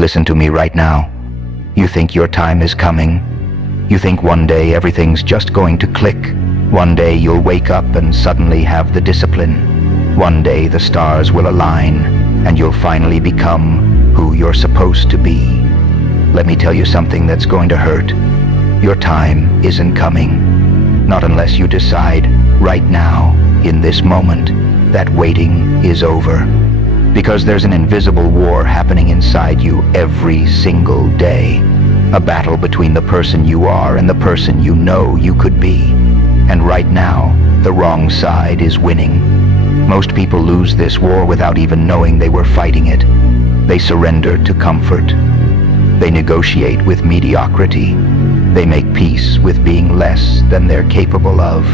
Listen to me right now. You think your time is coming. You think one day everything's just going to click. One day you'll wake up and suddenly have the discipline. One day the stars will align and you'll finally become who you're supposed to be. Let me tell you something that's going to hurt. Your time isn't coming. Not unless you decide right now, in this moment, that waiting is over. Because there's an invisible war happening inside you every single day. A battle between the person you are and the person you know you could be. And right now, the wrong side is winning. Most people lose this war without even knowing they were fighting it. They surrender to comfort. They negotiate with mediocrity. They make peace with being less than they're capable of.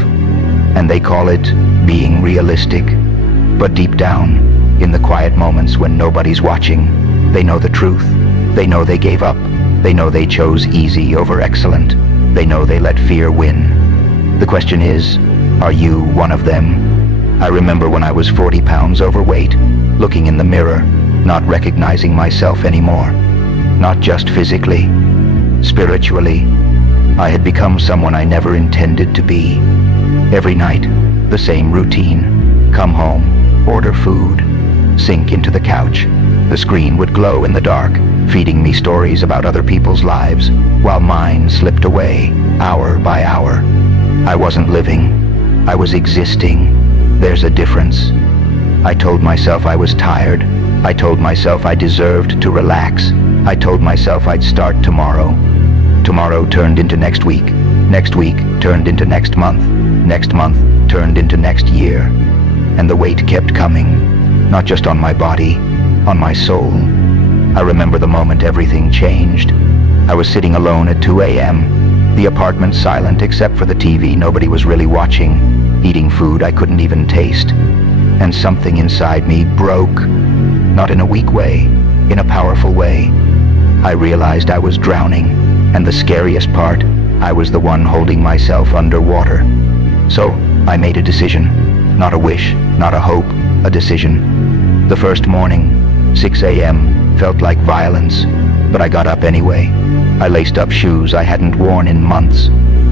And they call it being realistic. But deep down, in the quiet moments when nobody's watching, they know the truth. They know they gave up. They know they chose easy over excellent. They know they let fear win. The question is, are you one of them? I remember when I was 40 pounds overweight, looking in the mirror, not recognizing myself anymore. Not just physically, spiritually. I had become someone I never intended to be. Every night, the same routine. Come home, order food, sink into the couch. The screen would glow in the dark, feeding me stories about other people's lives, while mine slipped away, hour by hour. I wasn't living. I was existing. There's a difference. I told myself I was tired. I told myself I deserved to relax. I told myself I'd start tomorrow. Tomorrow turned into next week. Next week turned into next month. Next month turned into next year. And the weight kept coming, not just on my body, on my soul. I remember the moment everything changed. I was sitting alone at 2 a.m., the apartment silent except for the TV nobody was really watching, eating food I couldn't even taste. And something inside me broke, not in a weak way, in a powerful way. I realized I was drowning, and the scariest part, I was the one holding myself underwater. So I made a decision, not a wish, not a hope, a decision. The first morning, 6 a.m., felt like violence, but I got up anyway. I laced up shoes I hadn't worn in months.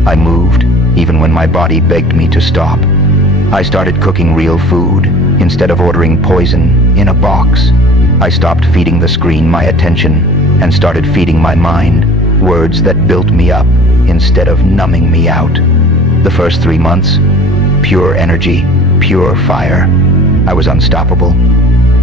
I moved, even when my body begged me to stop. I started cooking real food, instead of ordering poison in a box. I stopped feeding the screen my attention, and started feeding my mind words that built me up instead of numbing me out. The first 3 months, pure energy, pure fire. I was unstoppable.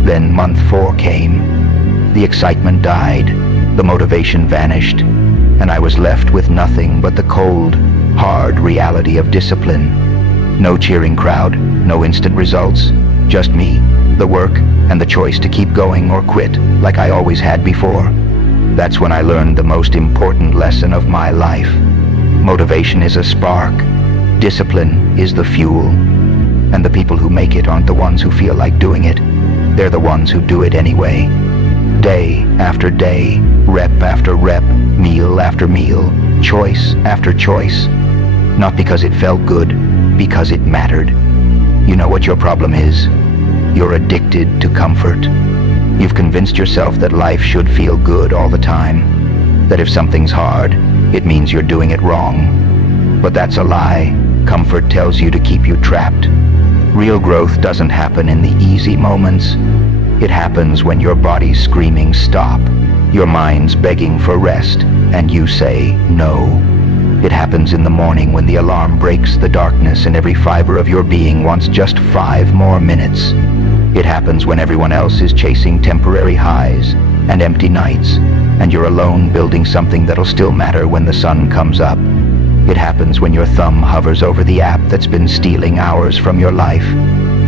Then month 4 came. The excitement died, the motivation vanished, and I was left with nothing but the cold, hard reality of discipline. No cheering crowd, no instant results, just me, the work, and the choice to keep going or quit like I always had before. That's when I learned the most important lesson of my life. Motivation is a spark. Discipline is the fuel. And the people who make it aren't the ones who feel like doing it. They're the ones who do it anyway. Day after day, rep after rep, meal after meal, choice after choice. Not because it felt good, because it mattered. You know what your problem is? You're addicted to comfort. You've convinced yourself that life should feel good all the time. That if something's hard, it means you're doing it wrong. But that's a lie. Comfort tells you to keep you trapped. Real growth doesn't happen in the easy moments. It happens when your body's screaming stop, your mind's begging for rest, and you say no. It happens in the morning when the alarm breaks the darkness and every fiber of your being wants just 5 more minutes. It happens when everyone else is chasing temporary highs and empty nights, and you're alone building something that'll still matter when the sun comes up. It happens when your thumb hovers over the app that's been stealing hours from your life,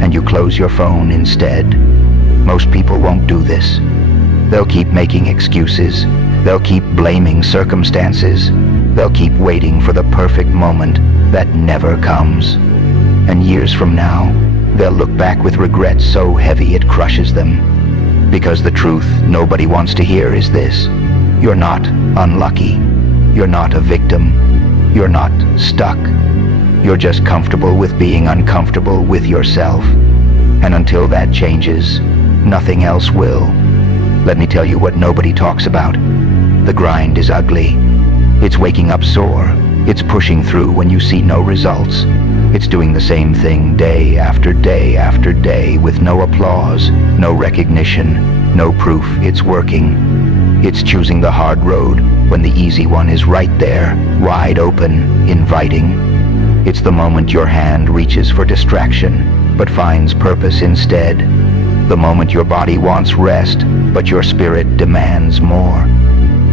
and you close your phone instead. Most people won't do this. They'll keep making excuses. They'll keep blaming circumstances. They'll keep waiting for the perfect moment that never comes. And years from now, they'll look back with regret so heavy it crushes them. Because the truth nobody wants to hear is this: you're not unlucky. You're not a victim. You're not stuck. You're just comfortable with being uncomfortable with yourself. And until that changes, nothing else will. Let me tell you what nobody talks about. The grind is ugly. It's waking up sore. It's pushing through when you see no results. It's doing the same thing day after day after day with no applause, no recognition, no proof it's working. It's choosing the hard road when the easy one is right there, wide open, inviting. It's the moment your hand reaches for distraction, but finds purpose instead. The moment your body wants rest, but your spirit demands more.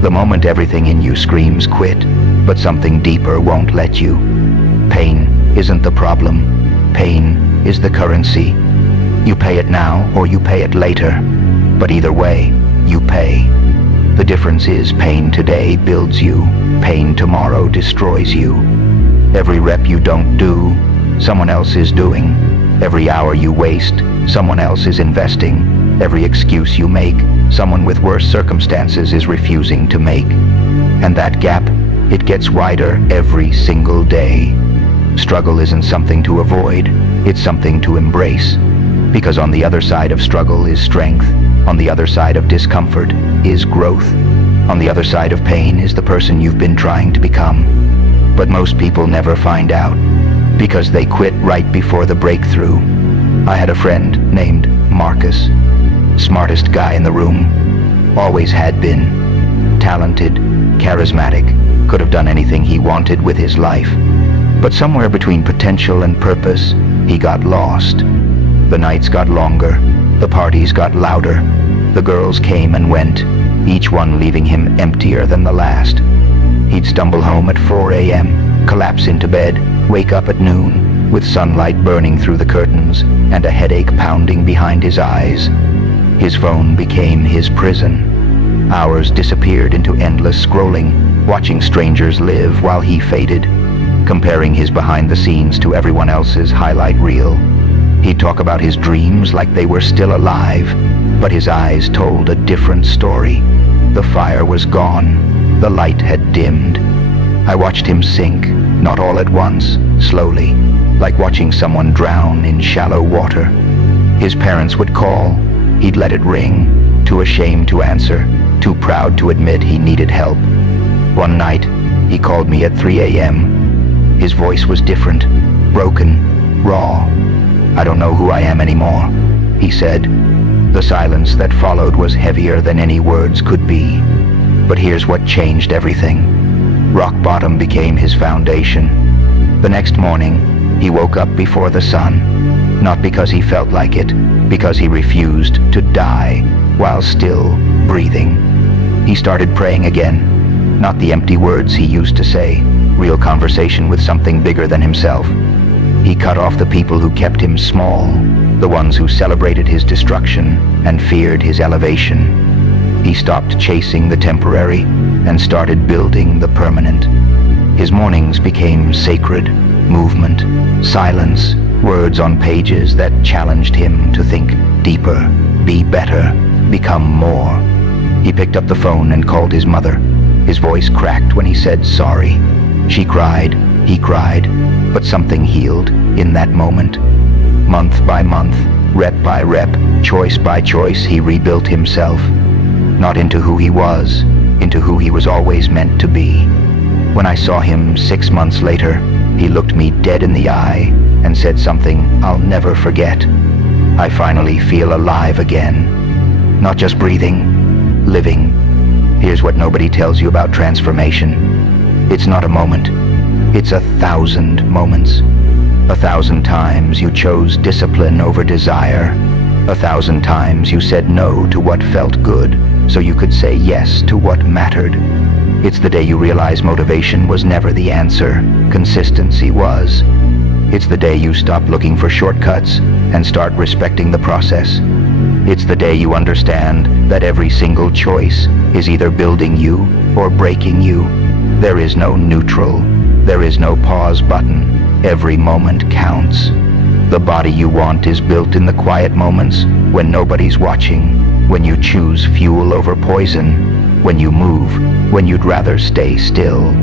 The moment everything in you screams quit, but something deeper won't let you. Pain isn't the problem. Pain is the currency. You pay it now or you pay it later, but either way, you pay. The difference is pain today builds you, pain tomorrow destroys you. Every rep you don't do, someone else is doing. Every hour you waste, someone else is investing. Every excuse you make, someone with worse circumstances is refusing to make. And that gap, it gets wider every single day. Struggle isn't something to avoid, it's something to embrace. Because on the other side of struggle is strength. On the other side of discomfort is growth. On the other side of pain is the person you've been trying to become. But most people never find out, because they quit right before the breakthrough. I had a friend named Marcus. Smartest guy in the room. Always had been. Talented, charismatic, could have done anything he wanted with his life. But somewhere between potential and purpose, he got lost. The nights got longer, the parties got louder, the girls came and went, each one leaving him emptier than the last. He'd stumble home at 4 a.m., collapse into bed, wake up at noon, with sunlight burning through the curtains and a headache pounding behind his eyes. His phone became his prison. Hours disappeared into endless scrolling, watching strangers live while he faded, comparing his behind the scenes to everyone else's highlight reel. He'd talk about his dreams like they were still alive, but his eyes told a different story. The fire was gone. The light had dimmed. I watched him sink, not all at once, slowly, like watching someone drown in shallow water. His parents would call. He'd let it ring, too ashamed to answer, too proud to admit he needed help. One night, he called me at 3 a.m. His voice was different, broken, raw. "I don't know who I am anymore," he said. The silence that followed was heavier than any words could be. But here's what changed everything. Rock bottom became his foundation. The next morning, he woke up before the sun, not because he felt like it, because he refused to die while still breathing. He started praying again, not the empty words he used to say, real conversation with something bigger than himself. He cut off the people who kept him small, the ones who celebrated his destruction and feared his elevation. He stopped chasing the temporary and started building the permanent. His mornings became sacred, movement, silence, words on pages that challenged him to think deeper, be better, become more. He picked up the phone and called his mother. His voice cracked when he said sorry. She cried, he cried, but something healed in that moment. Month by month, rep by rep, choice by choice, he rebuilt himself. Not into who he was, into who he was always meant to be. When I saw him 6 months later, he looked me dead in the eye and said something I'll never forget. "I finally feel alive again. Not just breathing, living." Here's what nobody tells you about transformation. It's not a moment. It's 1,000 moments. 1,000 times you chose discipline over desire. 1,000 times you said no to what felt good so you could say yes to what mattered. It's the day you realize motivation was never the answer. Consistency was. It's the day you stop looking for shortcuts and start respecting the process. It's the day you understand that every single choice is either building you or breaking you. There is no neutral. There is no pause button. Every moment counts. The body you want is built in the quiet moments when nobody's watching, when you choose fuel over poison, when you move, when you'd rather stay still.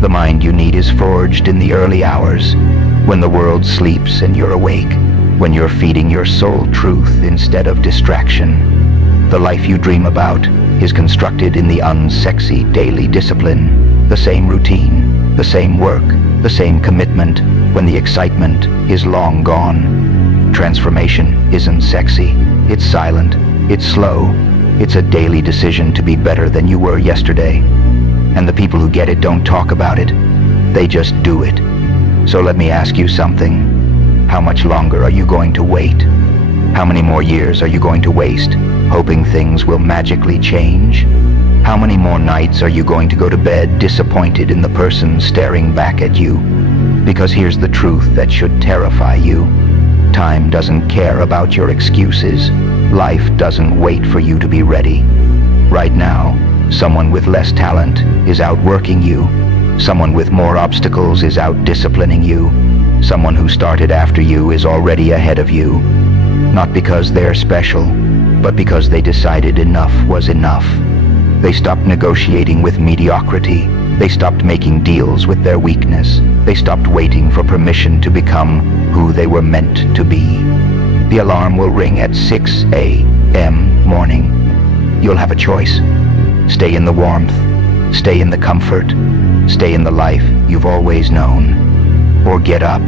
The mind you need is forged in the early hours, when the world sleeps and you're awake, when you're feeding your soul truth instead of distraction. The life you dream about is constructed in the unsexy daily discipline, the same routine, the same work, the same commitment when the excitement is long gone. Transformation isn't sexy, it's silent, it's slow, it's a daily decision to be better than you were yesterday. And the people who get it don't talk about it, they just do it. So let me ask you something. How much longer are you going to wait? How many more years are you going to waste, hoping things will magically change? How many more nights are you going to go to bed disappointed in the person staring back at you? Because here's the truth that should terrify you. Time doesn't care about your excuses. Life doesn't wait for you to be ready. Right now, someone with less talent is outworking you. Someone with more obstacles is out-disciplining you. Someone who started after you is already ahead of you. Not because they're special, but because they decided enough was enough. They stopped negotiating with mediocrity. They stopped making deals with their weakness. They stopped waiting for permission to become who they were meant to be. The alarm will ring at 6 a.m. morning. You'll have a choice. Stay in the warmth. Stay in the comfort. Stay in the life you've always known. Or get up.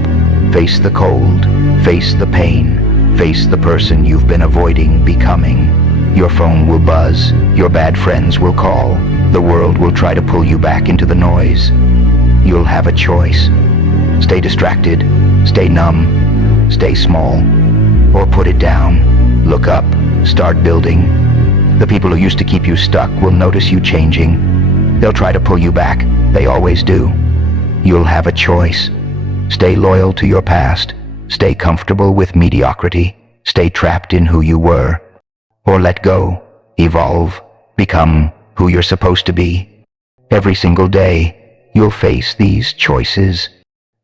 Face the cold. Face the pain. Face the person you've been avoiding becoming. Your phone will buzz. Your bad friends will call. The world will try to pull you back into the noise. You'll have a choice. Stay distracted. Stay numb. Stay small. Or put it down. Look up. Start building. The people who used to keep you stuck will notice you changing. They'll try to pull you back. They always do. You'll have a choice. Stay loyal to your past. Stay comfortable with mediocrity. Stay trapped in who you were. Or let go. Evolve. Become who you're supposed to be. Every single day, you'll face these choices.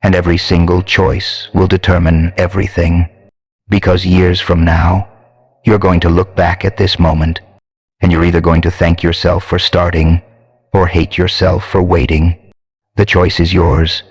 And every single choice will determine everything. Because years from now, you're going to look back at this moment, and you're either going to thank yourself for starting, or hate yourself for waiting. The choice is yours.